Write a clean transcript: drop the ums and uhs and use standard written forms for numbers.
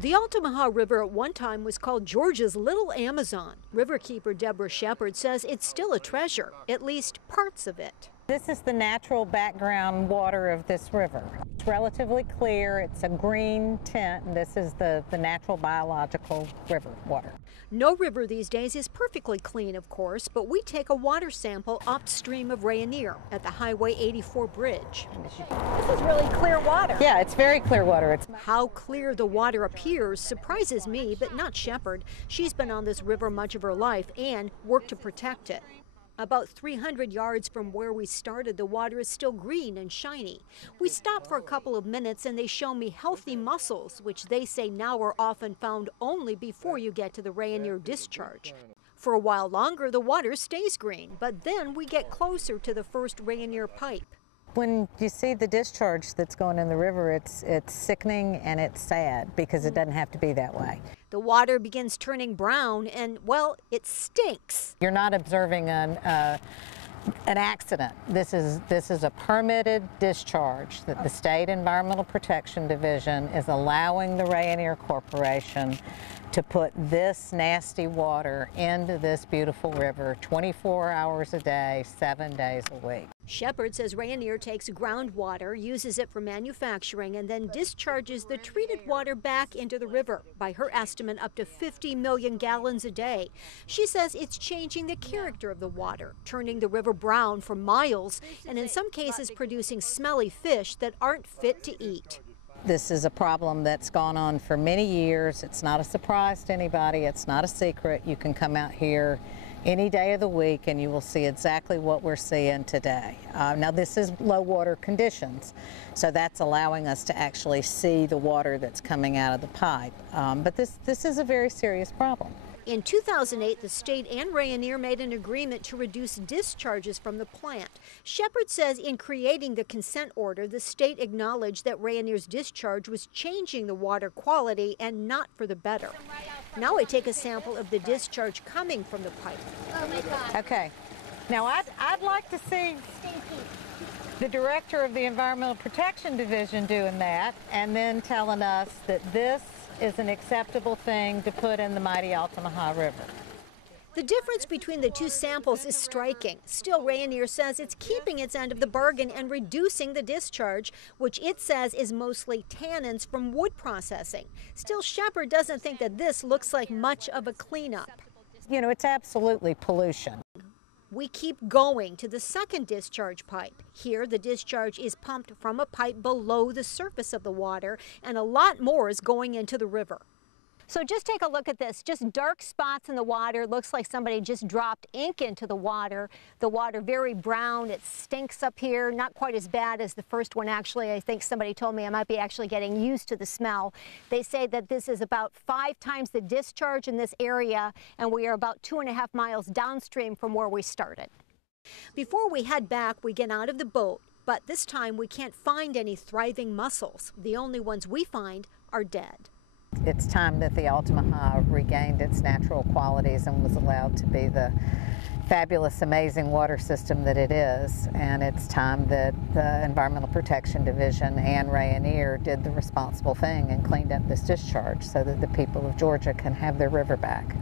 The Altamaha River at one time was called Georgia's Little Amazon. Riverkeeper Deborah Shepard says it's still a treasure, at least parts of it. This is the natural background water of this river. It's relatively clear, it's a green tint, and this is the natural biological river water. No river these days is perfectly clean, of course, but we take a water sample upstream of Rainier at the Highway 84 bridge. This is really clear water. Yeah, it's very clear water. How clear the water appears surprises me, but not Shepard. She's been on this river much of her life and worked to protect it. About 300 yards from where we started, the water is still green and shiny. We stop for a couple of minutes and they show me healthy mussels, which they say now are often found only before you get to the Rainier discharge. For a while longer, the water stays green, but then we get closer to the first Rainier pipe. When you see the discharge that's going in the river, it's sickening and it's sad because it doesn't have to be that way. The water begins turning brown and, well, it stinks. You're not observing an accident. This is a permitted discharge that the State Environmental Protection Division is allowing the Rainier Corporation to put this nasty water into this beautiful river 24 hours a day, 7 days a week. Shepard says Rainier takes groundwater, uses it for manufacturing, and then discharges the treated water back into the river, by her estimate up to 50 million gallons a day. She says it's changing the character of the water, turning the river brown for miles, and in some cases producing smelly fish that aren't fit to eat. This is a problem that's gone on for many years. It's not a surprise to anybody. It's not a secret. You can come out here any day of the week and you will see exactly what we're seeing today. Now this is low water conditions, so that's allowing us to actually see the water that's coming out of the pipe. But this is a very serious problem. In 2008, the state and Rainier made an agreement to reduce discharges from the plant. Shepard says in creating the consent order, the state acknowledged that Rainier's discharge was changing the water quality and not for the better. Now I take a sample of the discharge coming from the pipe. Oh my God. Okay. Now I'd like to see the director of the Environmental Protection Division doing that and then telling us that this is an acceptable thing to put in the mighty Altamaha River. The difference between the two samples is striking. Still, Rainier says it's keeping its end of the bargain and reducing the discharge, which it says is mostly tannins from wood processing. Still, Shepard doesn't think that this looks like much of a cleanup. You know, it's absolutely pollution. We keep going to the second discharge pipe. Here, the discharge is pumped from a pipe below the surface of the water, and a lot more is going into the river. So just take a look at this, just dark spots in the water. Looks like somebody just dropped ink into the water. The water very brown, it stinks up here, not quite as bad as the first one actually. I think somebody told me I might be actually getting used to the smell. They say that this is about 5 times the discharge in this area, and we are about 2.5 miles downstream from where we started. Before we head back, we get out of the boat, but this time we can't find any thriving mussels. The only ones we find are dead. It's time that the Altamaha regained its natural qualities and was allowed to be the fabulous, amazing water system that it is. And it's time that the Environmental Protection Division and Rainier did the responsible thing and cleaned up this discharge so that the people of Georgia can have their river back.